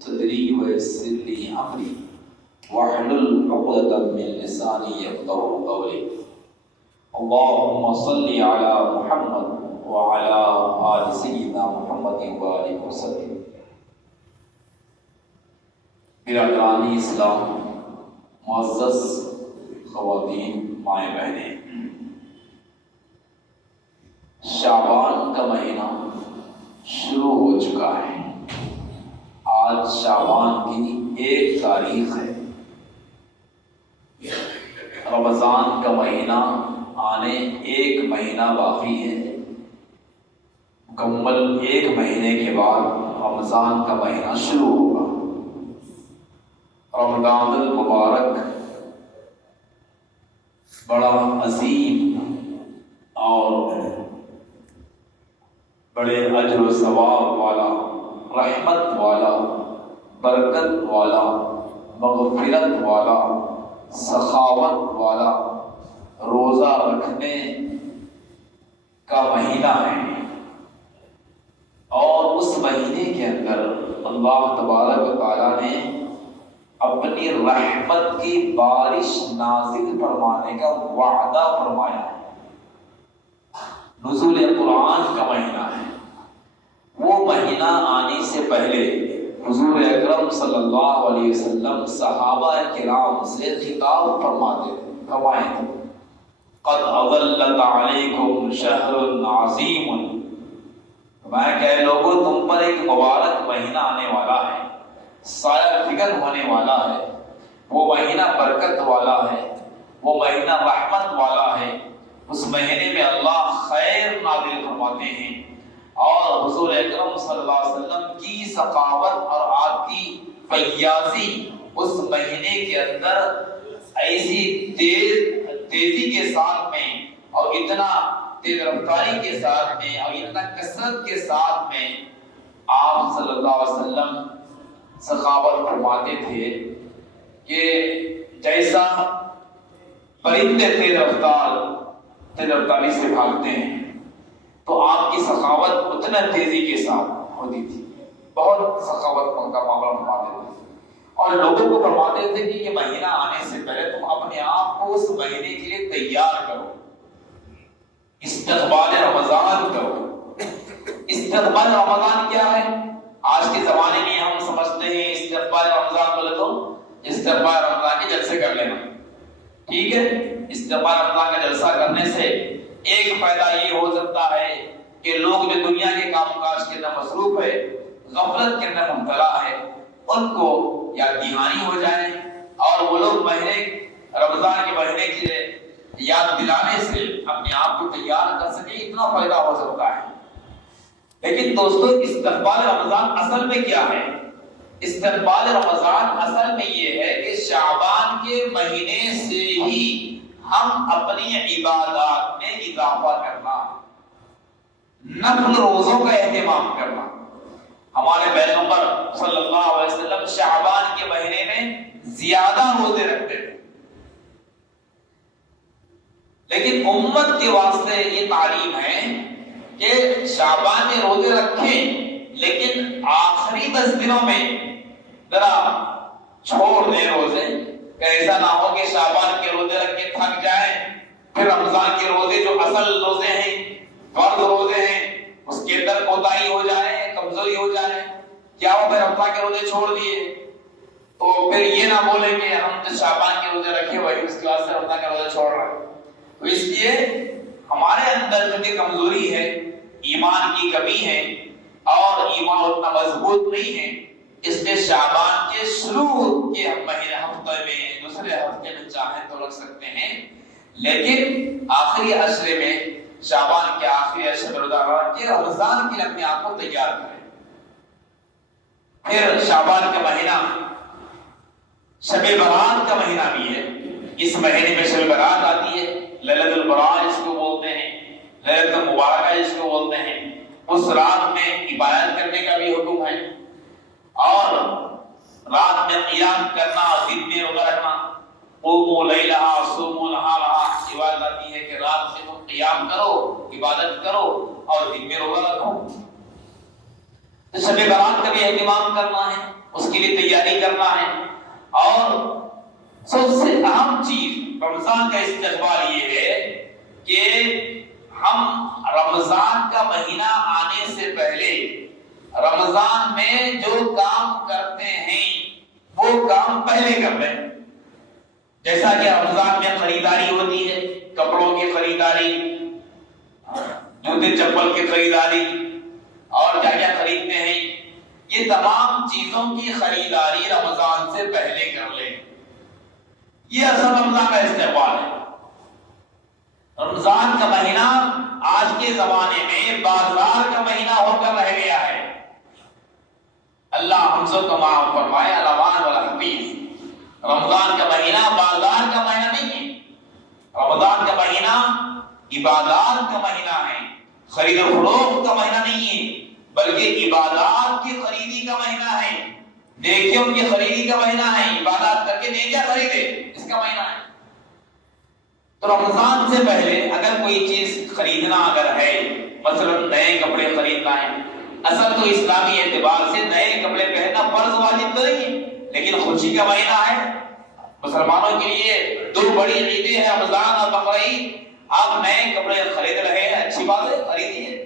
صدری ویسر لی امری واحلل عقدۃ من لسانی یفقہوا قولی اللهم صل علی محمد وعلی آل سیدنا محمد وآلہ وسلم۔ برادران اسلام، معزز خواتین، مائیں بہنیں، شعبان کا مہینہ شروع ہو چکا ہے۔ آج شعبان کی 1 تاریخ ہے۔ رمضان کا مہینہ آنے 1 مہینہ باقی ہے۔ مکمل 1 مہینے کے بعد رمضان کا مہینہ شروع ہوگا۔ رمضان المبارک بڑا عظیم اور بڑے اجر و ثواب والا، رحمت والا، برکت والا، مغفرت والا، سخاوت والا، روزہ رکھنے کا مہینہ ہے۔ اور اس مہینے کے اندر اللہ تبارک و تعالیٰ نے اپنی رحمت کی بارش نازل فرمانے کا وعدہ فرمایا ہے۔ نزول قرآن کا مہینہ ہے۔ وہ مہینہ آنے سے پہلے حضور اکرم صلی اللہ علیہ وسلم صحابہ کرام سے خطاب فرمائے تھے، قد اظلت علیکم شہر عظیم، میں کہ لوگوں تم پر ایک مبارک مہینہ آنے والا ہے، سایہ فکر ہونے والا ہے، وہ مہینہ برکت والا ہے، وہ مہینہ رحمت والا ہے۔ اس مہینے میں اللہ خیر نازل فرماتے ہیں، اور حضور اکرم صلی اللہ علیہ وسلم کی سخاوت اور آپ کی فیاضی اس مہینے کے اندر ایسی تیزی کے ساتھ میں، اور اتنا تیز رفتاری کے ساتھ میں، اور اتنا کثرت کے ساتھ میں آپ صلی اللہ علیہ وسلم سخاوت فرماتے تھے کہ جیسا پرندے تیز رفتاری سے بھاگتے ہیں، تو آپ کی سخاوت اتنا تیزی کے ساتھ ہوتی تھی۔ بہت سخاوت کا معاملہ فرماتے تھے، اور لوگوں کو فرماتے تھے کہ یہ مہینہ آنے سے پہلے تم اپنے آپ کو اس مہینے کے لیے تیار کرو، استقبال رمضان کرو۔ استقبال رمضان کیا ہے؟ آج کے زمانے میں ہم سمجھتے ہیں استقبال رمضان بولے تو استقبال رمضان کے جلسے کر لینا، ٹھیک ہے؟ استقبال رمضان کا جلسہ کرنے سے ایک فائدہ یہ ہو سکتا ہے کہ لوگ جو دنیا کے کام کاج کے اندر مصروف ہے، غفلت کے اندر مبتلا ہے، ان کو یاد دہانی ہو جائے، اور وہ لوگ رمضان کے مہینے کے یاد دلانے سے اپنے آپ کو تیار کر سکیں، اتنا فائدہ ہو سکتا ہے۔ لیکن دوستو، استقبال رمضان اصل میں کیا ہے؟ استقبال رمضان اصل میں یہ ہے کہ شعبان کے مہینے سے ہی ہم اپنی عبادات میں اضافہ کرنا، نفل روزوں کا اہتمام کرنا۔ ہمارے پیغمبر صلی اللہ علیہ وسلم شعبان کے مہینے میں زیادہ روزے رکھتے تھے، لیکن امت کے واسطے یہ تعلیم ہے کہ شعبان میں روزے رکھیں، لیکن آخری 10 دنوں میں ذرا چھوڑ دیں روزے، کہ ایسا نہ ہو کہ شعبان کے روزے رکھ کے تھک جائیں، پھر رمضان کے روزے جو اصل روزے ہیں، فرض روزے ہیں، اس کے اندر کوتاہی ہو جائے، کمزوری ہو جائے، کیا ہو پھر رمضان کے روزے چھوڑ دیے تو پھر یہ نہ بولیں کہ ہم تو شعبان کے روزے رکھے ہوئے، اس کے بعد سے رمضان کے روزے چھوڑ رہے ہیں۔ تو اس لیے ہمارے اندر جو کمزوری ہے، ایمان کی کمی ہے، اور ایمان اتنا مضبوط نہیں ہے، اس لیے شعبان کے شروع کے مہینے ہفتے میں، دوسرے ہفتے میں چاہیں تو رکھ سکتے ہیں، لیکن آخری عشرے میں، شعبان کے آخری عشرے میں روزہ رکھ کے رمضان کے لیے اپنے آپ کو تیار کریں۔ پھر شعبان کا مہینہ شب برات کا مہینہ بھی ہے۔ اس مہینے میں شب برات آتی ہے، لیلۃ البراء جس کو بولتے ہیں، لیلۃ المبارکہ جس کو بولتے ہیں۔ اس رات میں عبادت کرنے کا بھی حکم ہے، اور رات میں قیام کرنا، دن میں روزہ رکھنا۔ قوموا لیلہا صوموا نہارہا، عبادت آتی ہے کہ رات میں تم قیام کرو، عبادت کرو، اور دن میں روزہ رکھو۔ تو شب برات کا بھی اہتمام کرنا ہے، اس کے لیے تیاری کرنا ہے. اور سب سے اہم چیز رمضان کا استقبال یہ ہے کہ ہم رمضان کا مہینہ آنے سے پہلے رمضان میں جو کام کرتے ہیں وہ کام پہلے کر لیں. جیسا کہ رمضان میں خریداری ہوتی ہے، کپڑوں کی خریداری، جوتے چپل کی خریداری اور کیا کیا خریدتے ہیں، یہ تمام چیزوں کی خریداری رمضان سے پہلے کر لیں. یہ اصل رمضان کا استقبال ہے. رمضان کا مہینہ آج کے زمانے میں بازار کا مہینہ ہو کر رہ گیا ہے. اللہ ہم سب کو معاف فرمائے. الامان والحفیظ. رمضان کا مہینہ بازار کا مہینہ نہیں ہے. رمضان کا مہینہ عبادات کا مہینہ ہے، خرید و فروخت کا مہینہ نہیں ہے، بلکہ عبادات کی خریدی کا مہینہ ہے، نیکیوں کی خریدی کا مہینہ ہے. عبادات کر کے نیکیاں خریدے، اس کا مہینہ ہے. تو رمضان سے پہلے اگر کوئی چیز خریدنا اگر ہے، مثلا نئے کپڑے خریدنا ہے، اصل تو اسلامی اعتبار سے نئے کپڑے پہننا فرض واجب تو نہیں ہے، لیکن خوشی کا مہینہ ہے. مسلمانوں کے لیے دو بڑی عیدیں ہیں، رمضان اور بقرعید. آپ نئے کپڑے خرید رہے ہیں، اچھی بات ہے، خریدیے،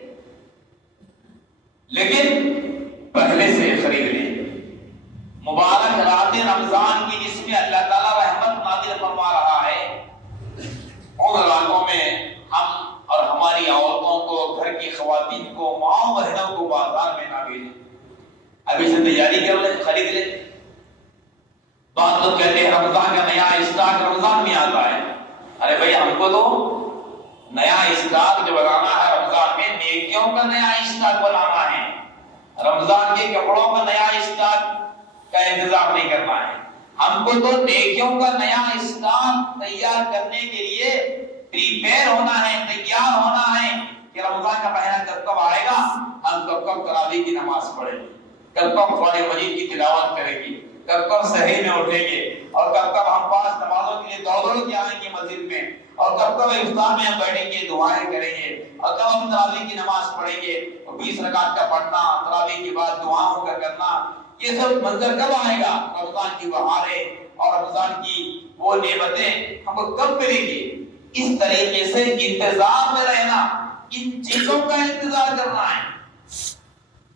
لیکن پہلے سے خرید لیں. مبارک رات رمضان کی جس میں اللہ تعالیٰ رحمت نازل فرما رہا ہے، ان راتوں میں ہم اور ہماری عورتوں کو، گھر کی خواتین کو، ماؤں بہنوں کو بازار میں نہ بھیجیں. ابھی سے تیاری کر لیں، خرید لیں. بعض لوگ کہتے ہیں رمضان کا نیا اسٹاک رمضان میں آتا ہے. ارے بھائی، ہم کو تو نیا اسٹاک جو بنانا ہے رمضان میں، نیکیوں کا نیا اسٹاک بنانا ہے. رمضان کے کپڑوں کا نیا اسٹاک کا انتظام نہیں کرنا ہے. ہم کو تو نیکیوں کا نیا اسٹاک تیار کرنے کے لیے پریپیئر ہونا ہے، تیار ہونا ہے کہ رمضان کا مہینہ کب آئے گا، ہم کب تراویح کی نماز پڑھیں گے، کب قرآن مجید کی تلاوت کریں گے، کب سحر میں اٹھیں گے، اور کب ہم 5 نمازوں کے لیے دوڑ کے آئیں گے مسجد میں، اور کب افطار میں ہم بیٹھیں گے، دعائیں کریں گے، اور کب ہم تراویح کی نماز پڑھیں گے، اور 20 رکعت کا پڑھنا، تراویح کے بعد دعاؤں کا کرنا. یہ سب منظر کب آئے گا؟ رمضان کی بہاریں اور رمضان کی وہ نعمتیں ہم کو کب ملیں گی. اس طریقے سے انتظار میں رہنا، ان چیزوں کا انتظار کرنا ہے.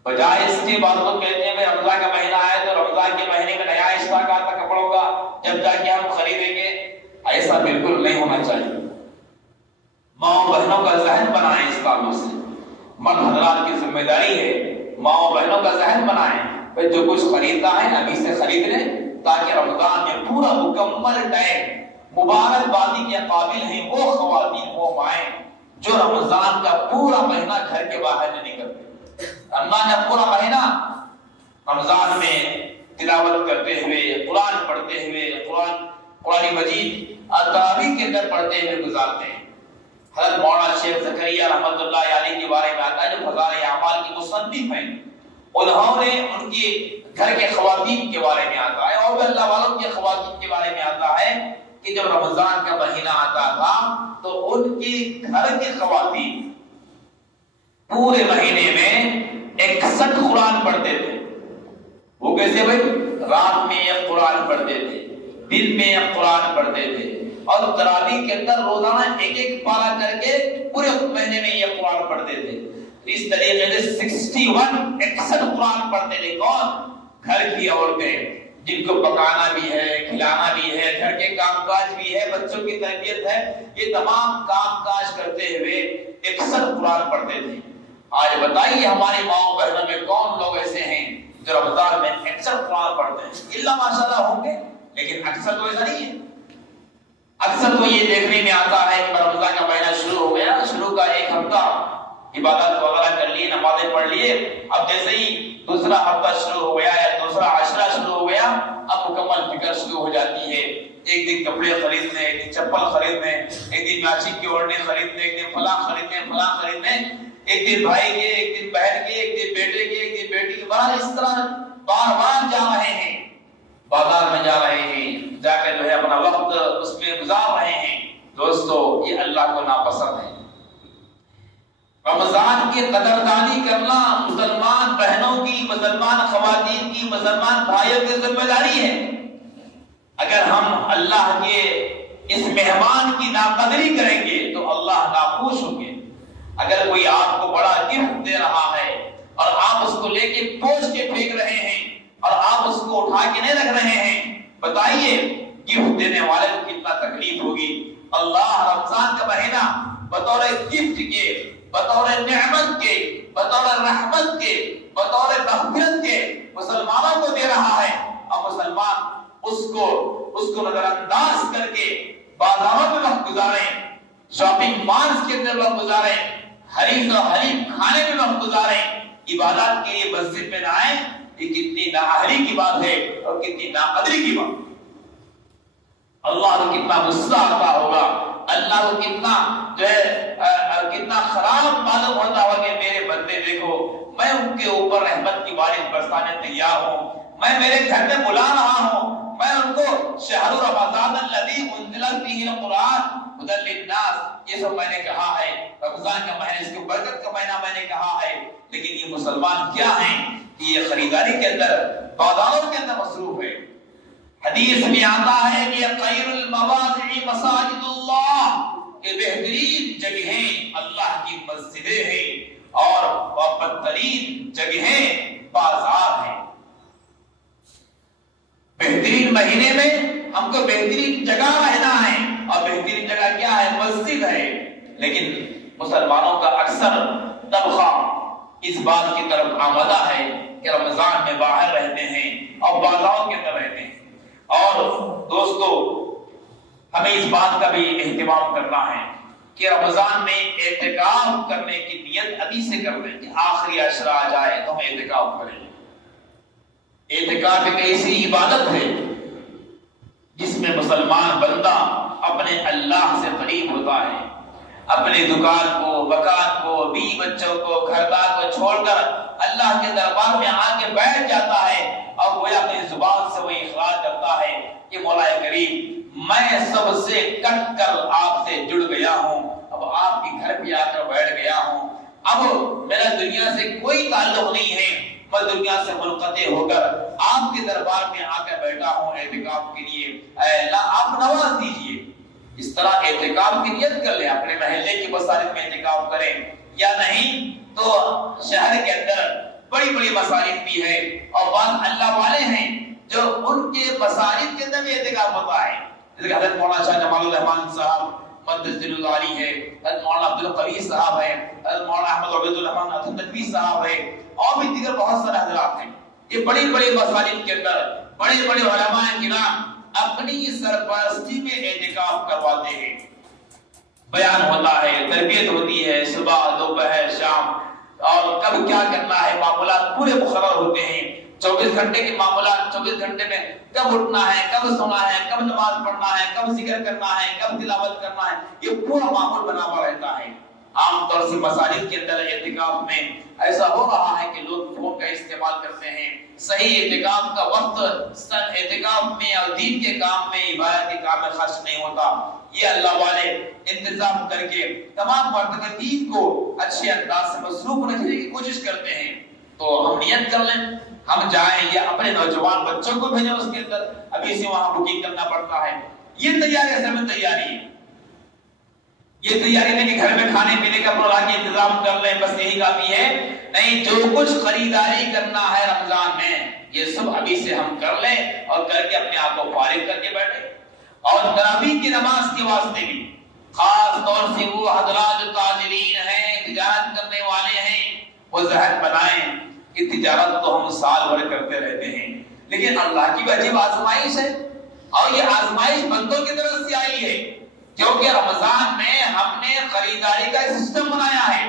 بجائے اس کے بعد لوگ کہتے ہیں رمضان کا مہینہ آئے تو رمضان کے مہینے میں نیا اسٹاک آتا کپڑوں کا، جب جا کے ہم خریدیں گے. ایسا بالکل نہیں ہونا چاہیے. ماؤں بہنوں کا ذہن بنائیں اس تعلق سے. مرد حضرات کی ذمہ داری ہے ماؤں بہنوں کا ذہن بنائیں. جو کچھ خریدنا ہے ابھی سے خرید لیں، تاکہ رمضان میں پورا مکمل ٹائم مبارک بادی کے قابل ہیں وہ خواتین، وہ مائیں جو رمضان کا پورا مہینہ گھر کے باہر نہیں نکلتے. رمضان کا پورا مہینہ رمضان میں تلاوت کرتے ہوئے، قرآن پڑھتے ہوئے، قرآن مجید اور تراویح کے اندر پڑھتے ہوئے گزارتے ہیں. حضرت مولانا شیخ زکریا رحمۃ اللہ علیہ کے بارے میں آتا ہے، جو فضائل اعمال کے مصنف ہیں. انہوں نے ان کی گھر کے خواتین کے بارے میں آتا ہے، اور بھی اللہ والوں کے خواتین کے بارے میں آتا ہے کہ جب رمضان کا مہینہ آتا تھا تو ان کی گھر کی خواتین پورے مہینے میں 61 قرآن پڑھتے تھے. وہ کیسے بھائی؟ رات میں ایک قرآن پڑھتے تھے، دن میں ایک قرآن پڑھتے تھے، اور تراویح کے اندر روزانہ ایک پارہ کر کے پورے مہینے میں یہ قرآن پڑھتے تھے. اس طریقے سے 61 قرآن پڑھتے تھے. کون؟ گھر کی عورتیں جن کو پکانا بھی ہے، کھلانا بھی ہے، گھر کے کام کاج بھی ہے، بچوں کی تربیت ہے، یہ تمام کام کاج کرتے ہوئے 61 قرآن پڑھتے تھے. آج بتائیے ہماری ماؤں بہنوں میں کون لوگ ایسے ہیں جو رمضان میں 61 قرآن پڑھتے ہیں؟ اللہ ماشاءاللہ ہوں گے، لیکن اکثر تو ایسا نہیں ہے. اکثر تو یہ دیکھنے میں آتا ہے کہ رمضان کا مہینہ شروع ہو گیا، شروع کا ایک ہفتہ عبادت وغیرہ کر لیے، نمازیں پڑھ لیے، اب جیسے ہی دوسرا ہفتہ شروع ہو گیا یا دوسرا عشرہ شروع ہو گیا، اب مکمل فکر شروع ہو جاتی ہے. ایک دن کپڑے خریدنے، ایک دن چپل خریدنے، ایک دن میچنگ کے اوڑھنے خریدنے، ایک دن فلاں خریدنے، فلاں خریدنے، ایک دن بھائی کے، ایک دن بہن کے، ایک دن بیٹے کے، ایک دن بیٹی کے. بہرحال اس طرح بار بار جا رہے ہیں، بازار میں جا رہے ہیں، جا کے جو ہے اپنا وقت اس میں گزار رہے ہیں. دوستو، یہ اللہ کو ناپسند ہے. رمضان کی قدردانی کرنا مسلمان بہنوں کی، مسلمان خواتین کی، مسلمان بھائیوں کی ذمہ داری ہے۔ اگر ہم اللہ کے اس مہمان کی ناقدری کریں گے تو اللہ ناخوش ہوں گے۔ اگر کوئی آپ کو بڑا گفٹ دے رہا ہے اور آپ اس کو لے کے بوجھ کے پھینک رہے ہیں اور آپ اس کو اٹھا کے نہیں رکھ رہے ہیں، بتائیے گفٹ دینے والے کو کتنا تکلیف ہوگی۔ اللہ رمضان کا مہینہ بطور گفٹ کے، بطور نعمت کے، بطور رحمت کے، بطور مغفرت کے مسلمانوں کو دے رہا ہے، اور مسلمان اس کو نظر انداز کر کے بازاروں میں وقت گزاریں، شاپنگ مالز کے اندر وقت گزاریں، حریص و حریف کھانے میں وقت گزاریں، عبادات کے لیے مسجد میں نہ آئیں، یہ کتنی نااہلی کی بات ہے اور کتنی ناقدری کی بات۔ اللہ کو کتنا غصہ آتا ہوگا، اللہ کو کتنا کتنا خراب معلوم ہوتا ہوگا کہ میرے بندے دیکھو، میں ان کے اوپر رحمت کی بارش برسانے تیار ہوں، میں میرے گھر میں بلا رہا ہوں، میں ان کو شہر رمضان الذی انزل فیہ القرآن ھدی للناس، یہ سب میں نے کہا ہے، رمضان کا مہینہ، اس کی برکت کا مہینہ میں نے کہا ہے، لیکن یہ مسلمان کیا ہیں کہ یہ خریداری کے اندر، بازاروں کے اندر مصروف ہے۔ حدیث میں آتا ہے کہ خیر المواضع مساجد اللہ، کہ بہترین جگہیں اللہ کی مسجدیں ہیں اور بدترین جگہیں بازار ہیں۔ بہترین مہینے میں ہم کو بہترین جگہ رہنا ہے، اور بہترین جگہ کیا ہے؟ مسجد ہے۔ لیکن مسلمانوں کا اکثر طبقہ اس بات کی طرف آمادہ ہے کہ رمضان میں باہر رہتے ہیں اور بازاروں کے اندر رہتے ہیں۔ اور دوستو، ہمیں اس بات کا بھی اہتمام کرنا ہے کہ رمضان میں اعتکاف کرنے کی نیت ابھی سے کر لیں کہ آخری عشرہ آ جائے تو ہم اعتکاف کریں۔ اعتکاف ایک ایسی عبادت ہے جس میں مسلمان بندہ اپنے اللہ سے قریب ہوتا ہے، اپنے دکان کو، مکان کو، بیوی بچوں کو، گھر بار کو چھوڑ کر اللہ کے دربار میں آ کے بیٹھ جاتا ہے، اور وہ اپنی زبان سے وہی اخراج کرتا ہے کہ مولا کریم، میں سب سے کٹ کر آپ سے جڑ گیا ہوں، اب آپ کے گھر پہ آ کر بیٹھ گیا ہوں، اب میرا دنیا سے کوئی تعلق نہیں ہے، میں دنیا سے منقطع ہو کر آپ کے دربار میں آ کر بیٹھا ہوں اعتکاف کے لیے، اے اللہ آپ نواز دیجئے۔ اس طرح اعتکاف کی نیت کر لیں، اپنے محلے کی مساجد میں اعتکاف کریں، یا نہیں تو شہر کے اندر بڑی بڑی مساجد بھی ہے، اور بعض اللہ والے ہیں جو ان کے مساجد کے اندر بھی اعتکاف ہوتا ہے، جیسے کہ حضرت مولانا شاہ جمال الرحمن صاحب مقدس دل العالی ہے، حضرت مولانا عبد القوی صاحب ہے، حضرت مولانا احمد عبید الرحمن ندوی صاحب ہے، اور بھی دیگر بہت سارے حضرات ہیں۔ یہ بڑی بڑی مساجد کے اندر بڑے بڑے علماء کرام اپنی سرپرستی میں اعتکاف کرواتے ہیں، بیان ہوتا ہے، تربیت ہوتی ہے، صبح دوپہر شام، اور کب کیا کرنا ہے، معاملات پورے مقرر ہوتے ہیں، 24 گھنٹے کے معاملات، 24 گھنٹے میں کب اٹھنا ہے، کب سونا ہے، کب نماز پڑھنا ہے، کب ذکر کرنا ہے، کب تلاوت کرنا ہے، یہ پورا معمول بنا ہوا رہتا ہے۔ عام طور سے مساجد کے اندر اعتکاف میں ایسا ہو رہا ہے کہ لوگ فون کا استعمال کرتے ہیں، صحیح اعتکاف کا وقت اعتکاف میں اور دین کے کام میں، عبادت کے کام میں خرچ نہیں ہوتا۔ یہ اللہ والے انتظام کر کے تمام معتکفین کو اچھے انداز سے مصروف رکھنے کی کوشش کرتے ہیں۔ تو ہم نیت کر لیں، ہم جائیں یا اپنے نوجوان بچوں کو بھیجیں، اس کے اندر ابھی سے وہاں بکنگ کرنا پڑتا ہے۔ یہ تیاری اصل میں تیاری ہے، یہ تیاری نہیں کہ گھر میں کھانے پینے کا پورا کے انتظام کر لیں بس یہی کافی ہے، نہیں، جو کچھ خریداری کرنا ہے رمضان میں یہ سب ابھی سے ہم کر لیں اور کر کے اپنے آپ کو فارغ کر کے بیٹھیں۔ اور تراویح کی نماز کے واسطے بھی خاص طور سے وہ حضرات جو تاجرین ہیں، تجارت کرنے والے ہیں، وہ ذہن بنائیں کہ تجارت تو ہم سال بھر کرتے رہتے ہیں، لیکن اللہ کی عجیب آزمائش ہے، اور یہ آزمائش بندوں کی طرف سے آئی ہے، کیونکہ رمضان میں ہم نے خریداری کا سسٹم بنایا ہے۔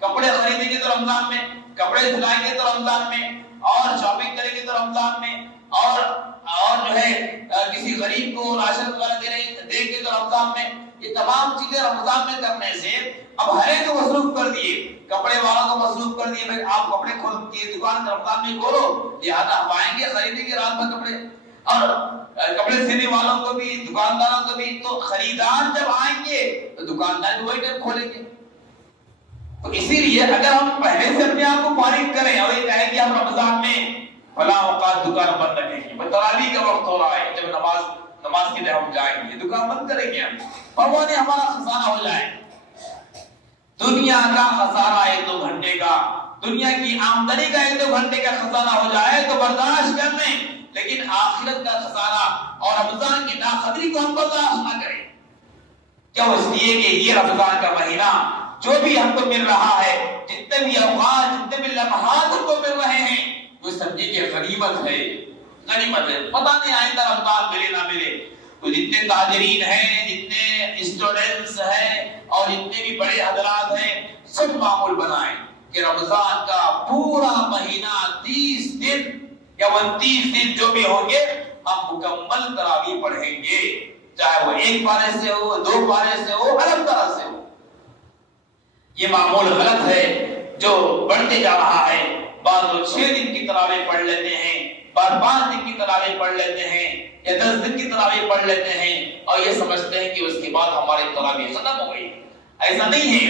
کپڑے خریدیں گے تو رمضان میں، کپڑے سلائیں گے تو رمضان میں، اور شاپنگ کریں گے تو رمضان میں، اور جو ہے کسی غریب کو راشن وغیرہ دیں گے تو رمضان میں۔ یہ تمام چیزیں رمضان میں کرنے سے اب ہر ایک کو مصروف کر دیے، کپڑے والوں کو مصروف کر دیے، بھائی آپ کپڑے کھول کے دکان رمضان میں کھولو، لہٰذا ہم آئیں گے خریدیں گے رات بھر کپڑے، اور کپڑے سینے والوں کو بھی، دکانداروں کو بھی۔ تو خریدار جب آئیں گے تو دکاندار بھی وہی ٹائم کھولیں گے، تو اسی لیے اگر ہم پہلے سے اپنے آپ کو فارغ کریں اور یہ کہیں کہ ہم رمضان میں فلاں اوقات دکان بند رکھیں گے، تراویح کا وقت ہو رہا ہے، جب نماز کے لیے ہم جائیں گے دکان بند کریں گے ہم، اور وہ ہمارا خزانہ ہو جائے. دنیا کا خسارہ 1-2 گھنٹے کا، دنیا کی آمدنی کا 1-2 گھنٹے کا خزانہ ہو جائے تو برداشت کر لیں، لیکن آخرت کا خسارہ اور رمضان کی ناقدری کو ہم برداشت نہ کریں. کیوں؟ اس لیے کہ یہ رمضان کا مہینہ جو بھی ہم کو مل رہا ہے، جتنے بھی اوقات، جتنے بھی لمحات ہم کو مل رہے ہیں، وہ سمجھے کہ غنیمت ہے، غنیمت ہے. پتہ نہیں آئندہ رمضان ملے نہ ملے. تو جتنے تاجرین ہیں، جتنے اسٹوڈنٹس ہیں اور جتنے بھی بڑے حضرات ہیں، سب معمول بنائیں کہ رمضان کا پورا مہینہ 30 دن یا 29 دن جو بھی ہوں گے ہم مکمل تراویح پڑھیں گے، چاہے وہ 1 پارے سے ہو، 2 پارے سے ہو، ہر طرح سے ہو. یہ معمول غلط ہے جو بڑھتے جا رہا ہے. بعض لوگ 6 دن کی تراویح پڑھ لیتے ہیں، 5 دن کی تراویح پڑھ لیتے ہیں یا 10 دن کی تراویح پڑھ لیتے ہیں اور یہ سمجھتے ہیں کہ اس کے بعد ہماری تراویح ختم ہو گئی. ایسا نہیں ہے.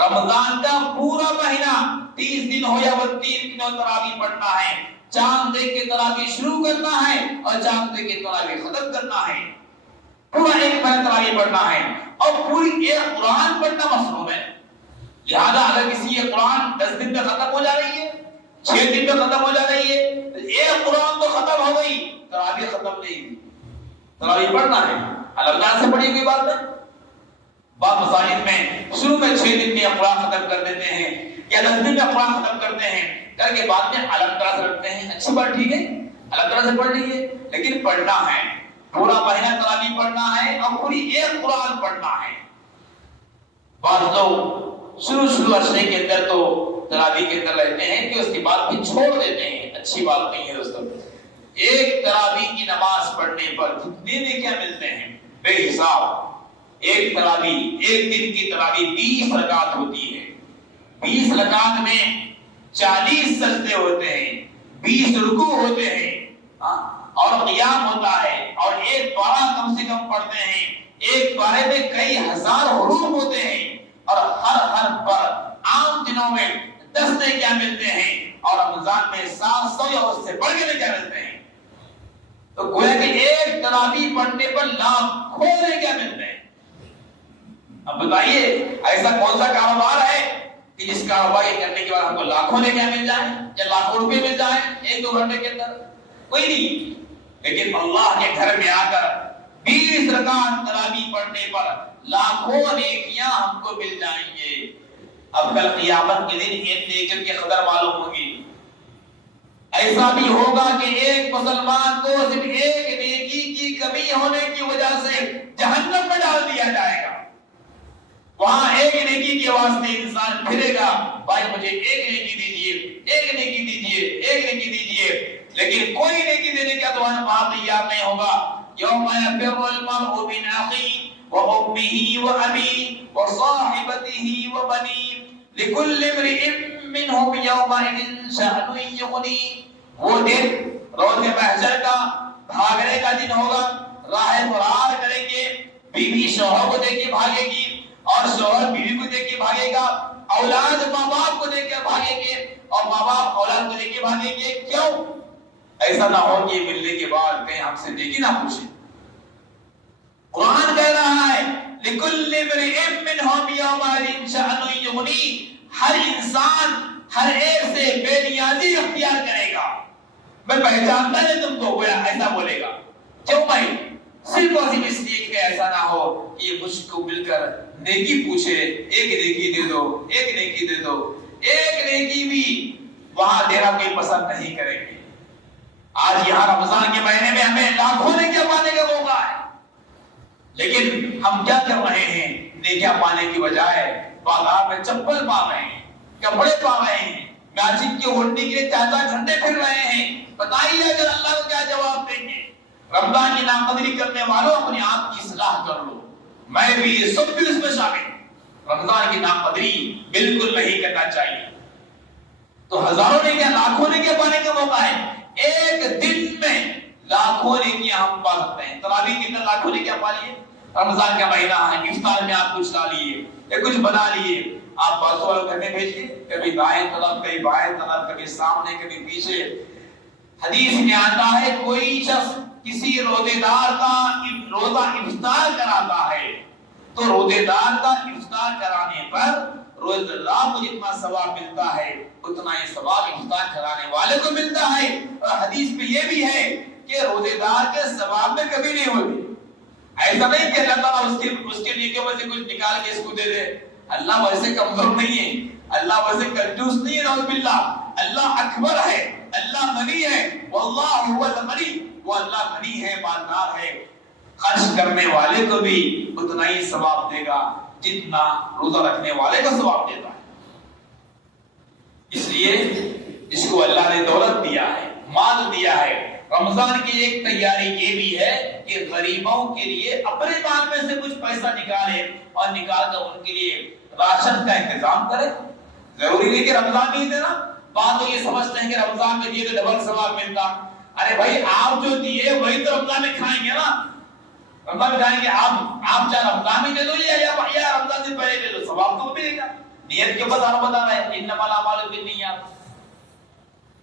رمضان کا پورا مہینہ 30 دن ہو یا 29 دن ہو تراویح پڑھنا ہے. چاند دیکھ کے تراویح شروع کرنا ہے اور چاند دیکھ کے تراویح ختم کرنا ہے. پورا 1 مہینہ تراویح پڑھنا ہے اور پوری ایک قرآن پڑھنا مصنوع ہے. لہذا اگر کسی یہ قرآن 10 دن میں ختم ہو جا رہی ہے، 6 دن میں ختم ہو جا رہی ہے، ایک قرآن تو ختم ہو گئی، تراویح ختم نہیں ہوئی. تراویح پڑھنا ہے، اللہ سے پڑھی کوئی بات نہیں. بعض مساجد میں شروع میں 6 دن میں قرآن ختم کر دیتے ہیں یا 10 دن میں قرآن ختم کرتے ہیں، کر کے بعد میں الگ طرح سے رکھتے ہیں. اچھی بات، ٹھیک ہے، الگ طرح سے پڑھ لیجیے، لیکن پڑھنا ہے. پورا مہینہ تراویح پڑھنا ہے اور پوری ایک قرآن پڑھنا ہے. بعض لوگ شروع عرصے کے اندر تو تراویح کے اندر رہتے ہیں کہ اس کے بعد پھر چھوڑ دیتے ہیں. اچھی بات نہیں ہے دوستوں. ایک تراویح کی نماز پڑھنے پر کتنے نیکیاں ملتے ہیں بے حساب. ایک تراویح، ایک دن کی تراویح 20 رکعت ہوتی ہے. 20 رکعت میں 40 سجدے ہوتے ہیں، 20 رکوع ہوتے ہیں اور قیام ہوتا ہے. اور ایک پارہ کم سے کم پڑھتے ہیں. ایک پارے میں کئی ہزار حروف ہوتے ہیں اور ہر پر عام دنوں میں 10 نیکیاں ملتے ہیں اور رمضان میں 700 یا اس سے بڑھ کے نیکیاں ملتے ہیں. تو گویا کہ ایک تراویح پڑھنے پر لاکھوں نیکیاں ملتے ہیں. اب بتائیے ایسا کون سا کاروبار ہے کہ جس کاروبار کرنے کے بعد ہم کو لاکھوں نیکیاں مل جائیں یا لاکھوں روپے مل جائیں 1-2 گھنٹے کے اندر؟ کوئی نہیں. لیکن اللہ کے گھر میں آ کر 20 رکعت تراویح پڑھنے پر لاکھوں نیکیاں ہم کو مل جائیں گے. اب کل قیامت کے دن ان نیکیوں کی قدر معلوم ہوگی. ایسا بھی ہوگا کہ ایک مسلمان کو صرف ایک نیکی کی کمی ہونے کی وجہ سے جہنم میں ڈال دیا جائے گا. وہاں ایک نیکی کے واسطے انسان پھرے گا، بھائی مجھے ایک نیکی دیجیے، ایک نیکی دیجیے، ایک نیکی دیجیے، لیکن کوئی نیکی دینے کا تو وہاں تیار نہیں ہوگا. یوم یفر المرء من اخیہ وامہ وابیہ وصاحبتہ وبنیہ لکل امرئ منہم یومئذ شأن یغنیہ. وہ دن روز محشر کا بھاگنے کا دن ہوگا. راہ فرار کریں گے. بیوی شوہر کو دیکھ کے بھاگے گی اور شوہر بیوی کو دیکھ کے بھاگے گا. اولاد ماں باپ کو دیکھ کے بھاگیں گے اور ماں باپ اولاد کو دیکھ کے بھاگیں گے. کیوں؟ ایسا نہ ہو کہ ملنے کے بعد کہیں ہم سے نیکی نہ پوچھیں. قرآن کہہ رہا ہے لِكُلِّ امْرِئٍ مِّنْهُمْ يَوْمَئِذٍ شَأْنٌ یغنیہ. ہر انسان ہر ایک سے بے نیازی اختیار کرے گا. میں پہچانتا نہیں تم کو، گویا ایسا بولے گا. کیوں بھائی؟ صرف اور صرف اس لیے کہ ایسا نہ ہو کہ یہ مجھ کو مل کر نیکی پوچھے. ایک نیکی دے دو، ایک نیکی دے دو. ایک نیکی بھی وہاں دینا کوئی پسند نہیں کریں گے. آج یہاں رمضان کے مہینے میں ہمیں لاکھوں نیکیاں پانے کا موقع ہے، لیکن ہم کیا کر رہے ہیں؟ نیکیاں پانے کی بجائے بازار میں چپل پا رہے ہیں، کپڑے پا رہے ہیں، میچنگ کی ہونڈی کے لیے 4 گھنٹے پھر رہے ہیں. بتائیے اگر اللہ کو کیا جواب دیں گے؟ رمضان کی ناقدری کرنے والوں اپنی آپ کی اصلاح کر لو. میں بھی یہ سب بھی اس میں شامل. رمضان کی ناقدری بالکل نہیں کرنا چاہیے. تو ہزاروں نیکیاں، لاکھوں نیکیاں پانے کا موقع ہے. ایک دن میں لاکھوں نیکیاں ہم پا سکتے ہیں. تراویح کے اندر لاکھوں نیکیاں پا لیے. رمضان کا مہینہ ہے، افطار میں آپ کچھ لا لیے یا کچھ بنا لیے، آپ 500 والوں گھر میں بھیجیے، کبھی دائیں طرف کبھی بائیں طرف کبھی سامنے کبھی پیچھے۔ حدیث میں آتا ہے کوئی شخص کسی روزے دار کا روزہ افطار کراتا ہے تو روزے دار کا افطار کرانے پر روزہ دار کو جتنا ثواب ملتا ہے اتنا ہی ثواب افطار کرانے والے کو ملتا ہے۔ اور حدیث میں یہ بھی ہے کہ روزے دار کے ثواب میں کمی نہیں ہوتی۔ ایسا نہیں کہ اللہ تعالیٰ اس کے نیکیوں میں سے کچھ نکال کے اس کو دے دے۔ اللہ ویسے کمزور نہیں ہے، اللہ ویسے کنجوس نہیں ہے، نعوذ باللہ۔ اللہ اکبر ہے، اللہ غنی ہے، واللہ هو الغنی، وہ اللہ غنی ہے، مالدار ہے۔ خرچ کرنے والے کو بھی اتنا ہی ثواب دے گا جتنا روزہ رکھنے والے کو ثواب دیتا ہے۔ اس لیے جس کو اللہ نے دولت دیا ہے، مال دیا ہے، رمضان کی ایک تیاری یہ بھی ہے کہ غریبوں کے لیے اپنے مال میں سے کچھ پیسہ نکالے اور نکال کر ان کے لیے راشن کا انتظام کرے۔ ضروری نہیں کہ رمضان میں ہی دینا، بعض لوگ یہ سمجھتے ہیں کہ رمضان میں دیے تو ڈبل ثواب ملتا۔ ارے بھائی آپ جو دیے وہی تو رمضان میں کھائیں گے نا، رمضان میں کھائیں گے۔ آپ چاہے رمضان میں دے دو یا رمضان سے پہلے دے دو، ثواب تو ملے گا۔ نیت کے اوپر بتا رہا ہے انما الاعمال بالنیات،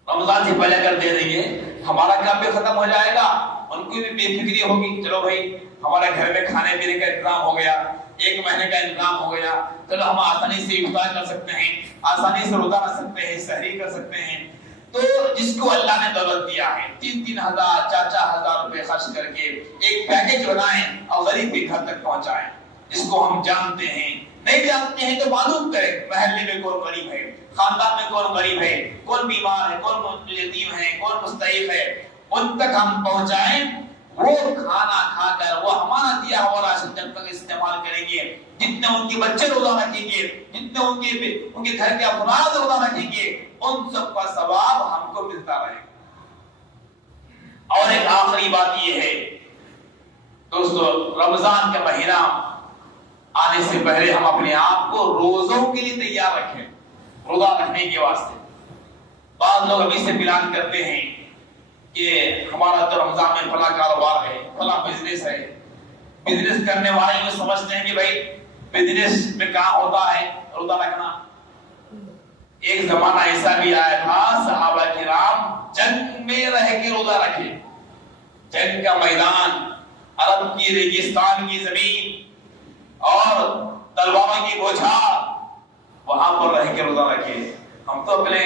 رمضان سے پہلے اگر دے دیں گے ہمارا کام بھی ختم ہو جائے گا، ان کو بھی بے فکری ہوگی، چلو بھائی ہمارے گھر میں کھانے پینے کا انتظام ہو گیا، ایک مہینے کا انتظام ہو گیا، چلو ہم آسانی سے افطار کر سکتے ہیں، آسانی سے روزہ رکھ سکتے ہیں، سحری کر سکتے ہیں۔ تو جس کو اللہ نے دولت دیا ہے 3-3 ہزار 4-4 ہزار روپے خرچ کر کے ایک پیکج بنائیں اور غریب کے گھر تک پہنچائیں۔ جس کو ہم جانتے ہیں، نہیں جانتے ہیں تو معلوم کریں محلے میں کون غریب ہے، خاندان میں کون غریب ہے، کون بیمار ہے، کون یتیم ہے، کون مستحق ہے، ان تک ہم پہنچائیں۔ وہ کھانا کھا کر وہ ہمارا دیا ہوا راشن جب تک استعمال کریں گے، جتنے ان کے بچے روزہ رکھیں گے، جتنے ان کے گھر کے افراد روزہ رکھیں گے، ان سب کا ثواب ہم کو ملتا رہے گا۔ اور ایک آخری بات یہ ہے دوستو، رمضان کا مہینہ آنے سے پہلے ہم اپنے آپ کو روزوں کے لیے تیار رکھیں، روزہ رکھنے کے واسطے۔ بعض لوگ ابھی سے پلان کرتے ہیں کہ ہمارا تو رمضان میں فلاں کاروبار ہے، فلاں بزنس ہے، بزنس کرنے والے یہ سمجھتے ہیں کہ بھائی بزنس میں کہاں ہوتا ہے روزہ رکھنا۔ ایک زمانہ ایسا بھی آیا تھا صحابہ کرام جنگ میں رہ کے روزہ رکھے، جنگ کا میدان، عرب کی ریگستان کی زمین اور تلواروں کی بوچھار، وہاں پر رہ کے روزہ رکھے۔ ہم تو اپنے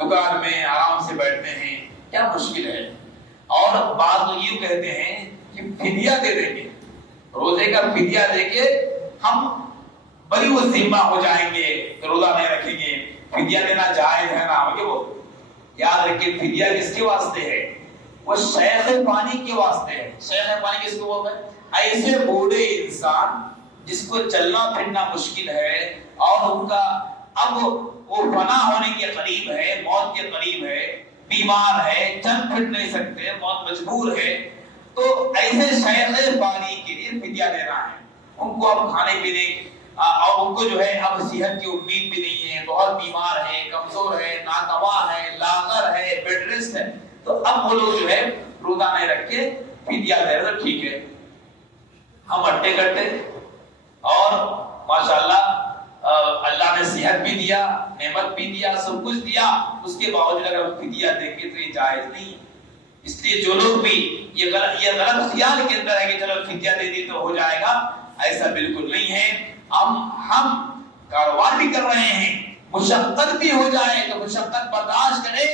دکان میں آرام سے بیٹھتے ہیں، کیا مشکل ہے؟ اور بعض لوگ یہ کہتے ہیں کہ فدیہ دے دیں گے، روزے کا فدیہ دے کے ہم بری و ذمہ ہو جائیں گے تو روزہ نہیں رکھیں گے۔ فدیہ دینا جائز ہے نا؟ وہ یاد رکھیں فدیہ کس کے واسطے ہے؟ وہ شیخ پانی کے واسطے ہے۔ شیخ پانی کس کو بولتے ہیں؟ ایسے بوڑھے انسان جس کو چلنا پھرنا مشکل ہے اور ان کا اب وہ فنا ہونے کے قریب ہے، موت کے قریب ہے، بیمار ہے، چل پھر نہیں سکتے، بہت مجبور ہے، تو ایسے شیخ پانی کے لیے فدیہ دینا ہے۔ ان کو اب کھانے پینے اور ان کو جو ہے اب صحت کی امید بھی نہیں ہے، بہت بیمار ہے، کمزور ہے، ناتواں ہے، لاغر ہے، بیڈ ریسٹ ہے، تو اب وہ لوگ جو ہے روزہ نہیں رکھ کے فدیہ دے رہے، ٹھیک ہے ہم اٹھے کٹے اور ماشاءاللہ اللہ نے صحت بھی دیا، نعمت بھی دیا، سب کچھ دیا، اس کے باوجود اگر فدیہ دیں گے تو یہ جائز نہیں۔ اس لیے جو لوگ بھی یہ غلط خیال کے اندر ہے کہ چلو فدیہ دے دی تو ہو جائے گا، ایسا بالکل نہیں ہے۔ ہم کاروبار بھی کر رہے ہیں، مشقت بھی ہو جائے تو مشقت برداشت کرے۔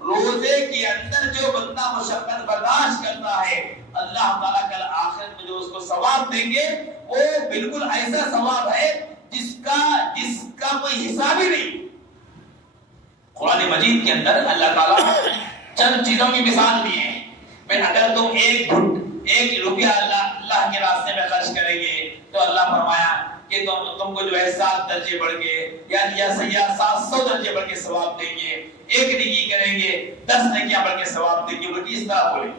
روزے کے اندر جو بندہ مشقت برداشت کرتا ہے اللہ تعالیٰ کل آخرت میں جو اس کو ثواب دیں گے وہ بالکل ایسا ثواب ہے جس کا کوئی حساب ہی نہیں۔ قرآن مجید کے اندر اللہ تعالیٰ چند چیزوں کی مثال دی ہے۔ میں اگر تم ایک روپیہ اللہ کے راستے میں خرچ کریں گے تو اللہ فرمایا کہ تم کو جو ہے 7 درجے بڑھ کے یا 700 درجے بڑھ کے ثواب دیں گے، ایک نیکی کریں گے 10 نیکیاں بڑھ کے ثواب دیں گے، وہ اس طرح بولے۔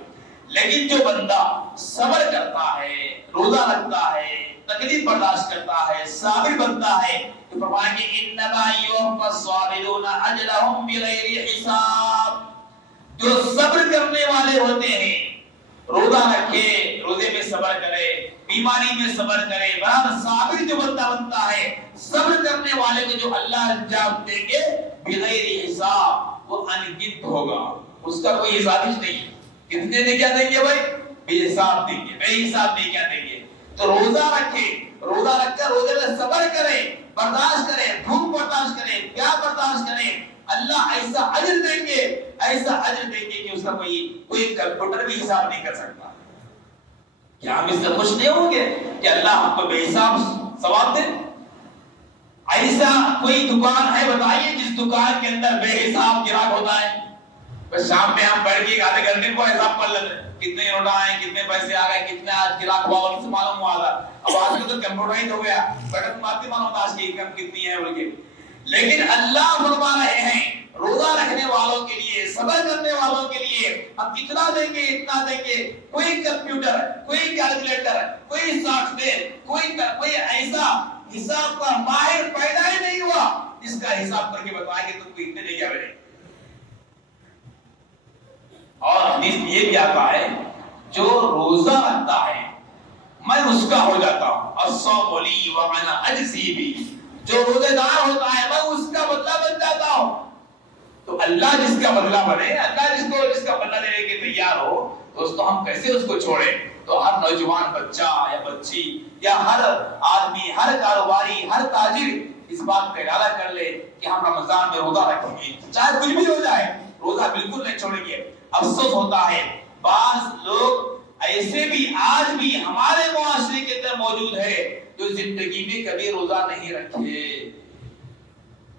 لیکن جو بندہ صبر کرتا ہے، روزہ رکھتا ہے، تکلیف برداشت کرتا ہے، صابر بنتا ہے، تو فرمایا کہ انما یوفی الصابرون اجرهم بغیر حساب۔ جو صبر کرنے والے ہوتے ہیں، روزہ رکھے، روزے میں صبر کرے، بیماری میں صبر کرے. برابر صابر جو بندہ بنتا ہے, صبر کرنے والے کو جو اللہ انجام دیں گے بغیر حساب, وہ انگنت ہوگا, اس کا کوئی حساب ہی نہیں. کتنے نے کیا دیں گے بھائی؟ بے حساب دیں گے, بے حساب نہیں کیا دیں گے. تو روزہ رکھے, روزہ رکھ کر روزے میں صبر کرے, برداشت کرے, بھوک برداشت کرے, پیاس برداشت کرے, اللہ ایسا اجر دیں گے, ایسا اجر دیں گے کہ اس کا کوئی کمپیوٹر بھی حساب نہیں کر سکتا. کیا ہم اس سے خوش نہیں ہوں گے کہ اللہ ہم کو بے حساب ثواب دے؟ ایسا کوئی دکان ہے بتائیے جس دکان کے اندر بے حساب گراہک ہوتا ہے؟ بس شام میں ہم بیٹھ کے آدھے گھنٹے کو حساب کر لیتے ہیں, کتنے نوٹ آئے, کتنے پیسے آ گئے, کتنے آج گراہک ہوا, ان سے معلوم ہوا تھا. اب آج کل تو کمپیوٹرائز ہو گیا, بٹن مارتے معلوم ہوتا آج کی انکم کتنی ہے بول کے. لیکن اللہ فرما رہے ہیں روزہ رکھنے والوں کے لیے, صبر کرنے والوں کے لیے ہم کتنا دیں گے, اتنا دیں گے. کوئی کمپیوٹر, کوئی کیلکولیٹر, کوئی سافٹ ویئر, کوئی ایسا حساب کا ماہر پیدا ہی نہیں ہوا جس کا حساب کر کے بتائیں گے تم کو اتنے دے گا میرے. اور حدیث یہ بھی آتا ہے جو روزہ رکھتا ہے میں اس کا ہو جاتا ہوں, الصوم لی وانا اجزی بھی. جو روزے دار ہوتا ہے میں اس کا بدلہ بن جاتا ہوں. تو اللہ جس کا بدلہ بنے, اللہ جس کا بدلہ لینے کے تیار ہو, دوستو ہم کیسے اس کو چھوڑیں؟ تو ہر نوجوان بچہ یا بچی یا ہر آدمی, ہر کاروباری, ہر تاجر اس بات کا ارادہ کر لے کہ ہم رمضان میں روزہ رکھیں گے, چاہے کچھ بھی ہو جائے, روزہ بالکل نہیں چھوڑیں گے. افسوس ہوتا ہے بعض لوگ ایسے بھی آج بھی ہمارے معاشرے کے اندر موجود ہے جو زندگی میں کبھی روزہ نہیں رکھے.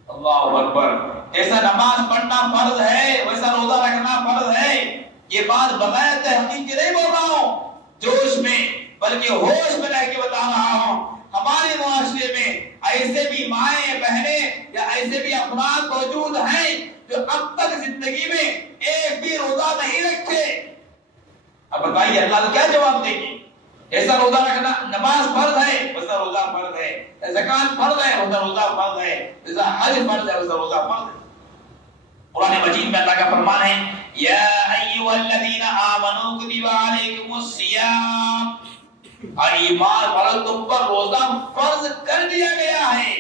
اللہ اکبر. ایسا نماز پڑھنا فرض ہے ویسا روزہ رکھنا فرض ہے. یہ بات بغیر تحقیق کے نہیں بول رہا ہوں, جوش میں بلکہ ہوش میں رہ کے بتا رہا ہوں. ہمارے معاشرے میں ایسے بھی مائیں بہنیں یا ایسے بھی افراد موجود ہیں جو اب تک زندگی میں ایک بھی روزہ نہیں رکھے. اب بتائیے اللہ کو کیا جواب دے گی؟ ایسا روزہ رکھنا نماز فرض ہے ویسا روزہ فرض ہے, زکات فرض ہے ویسا روزہ فرض ہے, ویسا حج فرض ہے ویسا روزہ فرض ہے. قرآن مجید میں اللہ کا فرمان ہے یا ایھا الذین آمنوا کتب علیکم الصیام, اور ایمان والو تم پر روزہ فرض کر دیا گیا ہے.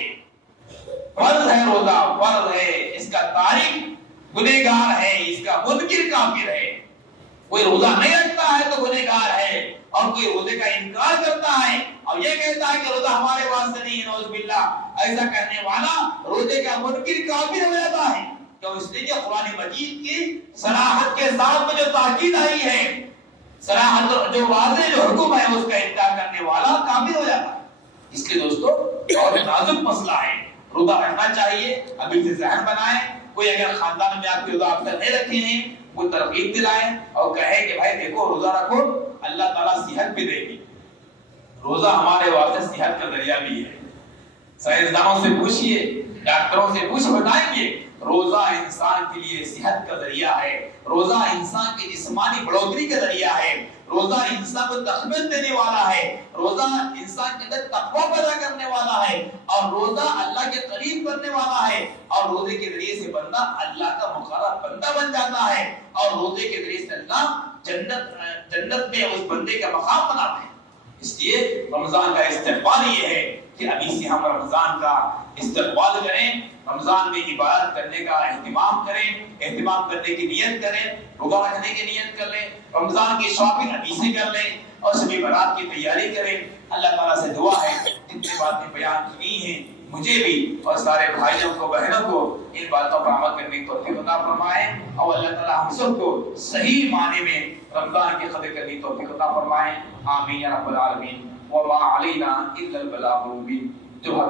فرض ہے روزہ, فرض ہے. اس کا تارک گنہگار ہے, اس کا منکر کافر ہے. کوئی روزہ نہیں رکھتا ہے تو گنہگار ہے, اور کوئی روزے کا انکار کرتا ہے اور یہ کہتا ہے کہ روزہ ہمارے واسطے نہیں, نعوذ باللہ, ایسا کرنے والا روزے کا منکر کافر ہو جاتا ہے. کیوں؟ اس لیے کہ قرآن مجید کی صراحت کے ساتھ میں جو تاکید آئی ہے, صراحت جو واضح جو حکم ہے اس کا انکار کرنے والا کافر ہو جاتا ہے. اس لیے دوستو بہت نازک مسئلہ ہے, روزہ رکھنا چاہیے. ابھی سے ذہن بنائیں, کوئی اگر خاندان میں آپ کے روزہ افطار نہیں رکھے ہیں وہ ترغیب دلائیں اور کہے کہ بھائی دیکھو روزہ رکھو, اللہ تعالیٰ صحت بھی دے گی. روزہ ہمارے واسطے صحت کا ذریعہ بھی ہے. سائنسدانوں سے پوچھئے, ڈاکٹروں سے پوچھ بتائیں گے روزہ انسان کے لیے صحت کا ذریعہ ہے, روزہ انسان کے جسمانی بڑھوتری کا ذریعہ ہے, روزہ انسان کو تقویت دینے والا ہے, روزہ انسان کے اندر تقویٰ پیدا کرنے والا ہے, اور روزہ اللہ کے قریب کرنے والا ہے, اور روزے کے ذریعے سے بندہ اللہ کا مقرب بندہ بن جاتا ہے, اور روزے کے ذریعے سے اللہ جنت میں اس بندے کا مقام بناتا ہے. اس لیے رمضان کا استقبال یہ ہے کہ ابھی سے ہم رمضان کا استقبال کریں, رمضان میں عبادت کرنے کا اہتمام کریں, اہتمام کرنے کی نیت کریں, روزہ رکھنے کی نیت کر لیں, رمضان کی شاپنگ ابھی سے کر لیں, اور شب برات کی تیاری کریں. اللہ تعالیٰ سے دعا ہے جتنی باتیں بیان کی ہیں مجھے بھی اور سارے بھائیوں کو بہنوں کو ان باتوں پر عمل کرنے کی توفیق عطا فرمائے, اور اللہ تعالیٰ ہم سب کو صحیح معنی میں رمضان کی قدر کرنے کی توفیق عطا فرمائے. آمین یا رب العالمین. وما علینا الا البلاغ المبین. جو